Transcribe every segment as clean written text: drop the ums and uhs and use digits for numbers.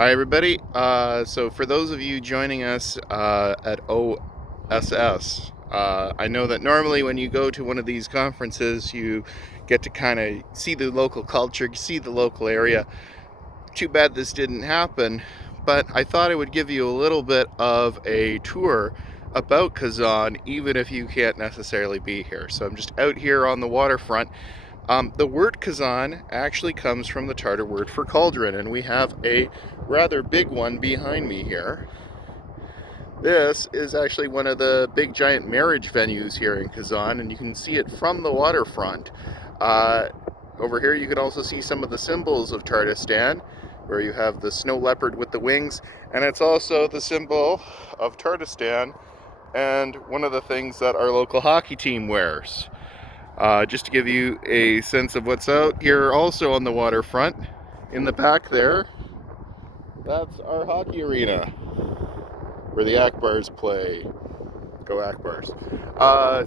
Hi, everybody. So, for those of you joining us at OSS, I know that normally when you go to one of these conferences, you get to kind of see the local culture, see the local area. Too bad this didn't happen, but I thought I would give you a little bit of a tour about Kazan, even if you can't necessarily be here. So, I'm just out here on the waterfront. The word Kazan actually comes from the Tartar word for cauldron, and we have a rather big one behind me here. This is actually one of the big giant marriage venues here in Kazan, and you can see it from the waterfront. Uh, Over here you can also see some of the symbols of Tatarstan, where you have the snow leopard with the wings, and it's also the symbol of Tatarstan and one of the things that our local hockey team wears. Just to give you a sense of what's out here also on the waterfront, in the back there, that's our hockey arena where the Akbars play. Go Akbars.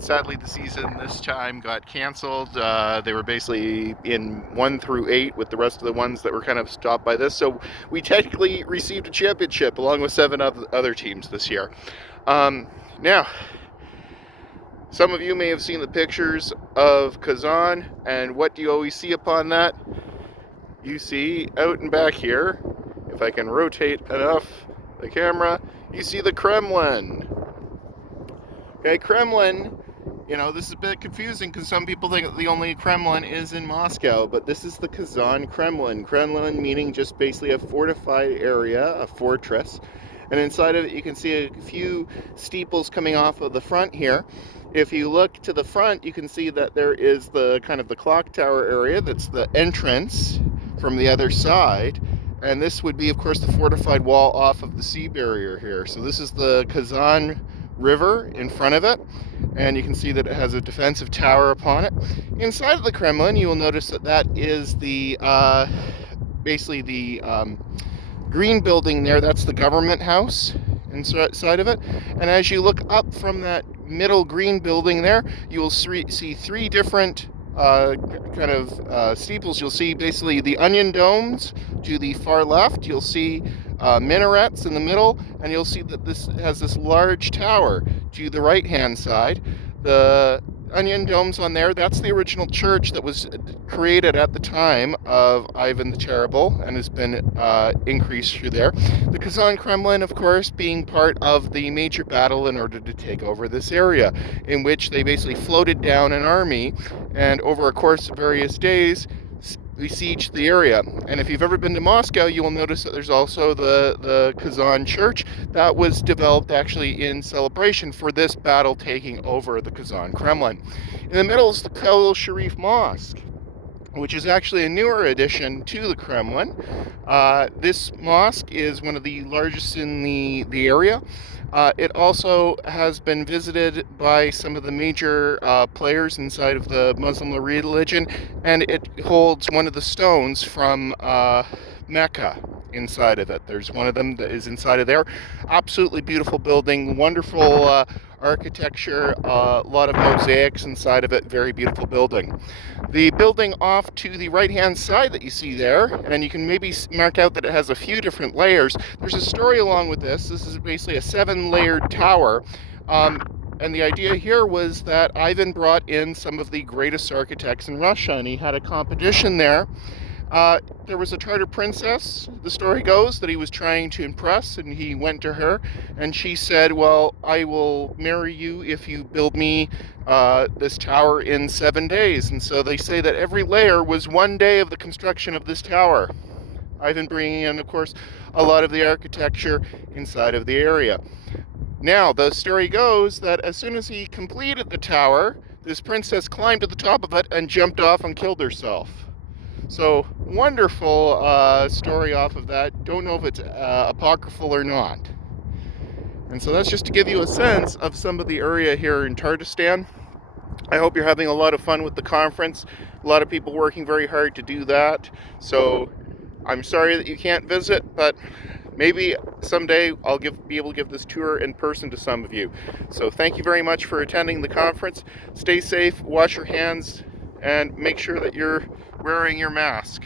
Sadly, the season this time got canceled. They were basically in 1 through 8 with the rest of the ones that were kind of stopped by this. So we technically received a championship along with 7 other teams this year. Now, some of you may have seen the pictures of Kazan, and what do you always see upon that? You see out and back here, if I can rotate enough the camera, you see the Kremlin. Okay, Kremlin, this is a bit confusing because some people think that the only Kremlin is in Moscow, but this is the Kazan Kremlin. Kremlin meaning just basically a fortified area, a fortress. And inside of it, you can see a few steeples coming off of the front here. If you look to the front, you can see that there is the kind of the clock tower area. That's the entrance from the other side. And this would be, of course, the fortified wall off of the sea barrier here. So this is the Kazan River in front of it. And you can see that it has a defensive tower upon it. Inside of the Kremlin, you will notice that that is the basically the green building there. That's the government house inside of it. And as you look up from that middle green building there, you will see 3 different steeples. You'll see basically the onion domes to the far left. You'll see minarets in the middle, and you'll see that this has this large tower to the right hand side. The onion domes on there, that's the original church that was created at the time of Ivan the Terrible and has been increased through there. The Kazan Kremlin, of course, being part of the major battle in order to take over this area, in which they basically floated down an army and over a course of various days besieged the area. And if you've ever been to Moscow, you will notice that there's also the Kazan Church that was developed actually in celebration for this battle taking over the Kazan Kremlin. In the middle is the Khalil Sharif Mosque, which is actually a newer addition to the Kremlin. This mosque is one of the largest in the area. It also has been visited by some of the major players inside of the Muslim religion, and it holds one of the stones from Mecca inside of it. There's one of them that is inside of there. Absolutely beautiful building, wonderful architecture, a lot of mosaics inside of it, very beautiful building. The building off to the right hand side that you see there, and you can maybe mark out that it has a few different layers. There's a story along with this. This is basically a 7-layered tower. And the idea here was that Ivan brought in some of the greatest architects in Russia, and he had a competition there. There was a Tartar princess, the story goes, that he was trying to impress, and he went to her, and she said, well, I will marry you if you build me this tower in 7 days. And so they say that every layer was 1 day of the construction of this tower. Ivan bringing in, of course, a lot of the architecture inside of the area. Now, the story goes that as soon as he completed the tower, this princess climbed to the top of it and jumped off and killed herself. So, wonderful story off of that. Don't know if it's apocryphal or not. And so that's just to give you a sense of some of the area here in Tatarstan. I hope you're having a lot of fun with the conference. A lot of people working very hard to do that. So, I'm sorry that you can't visit, but maybe someday I'll be able to give this tour in person to some of you. So thank you very much for attending the conference. Stay safe, wash your hands, and make sure that you're wearing your mask.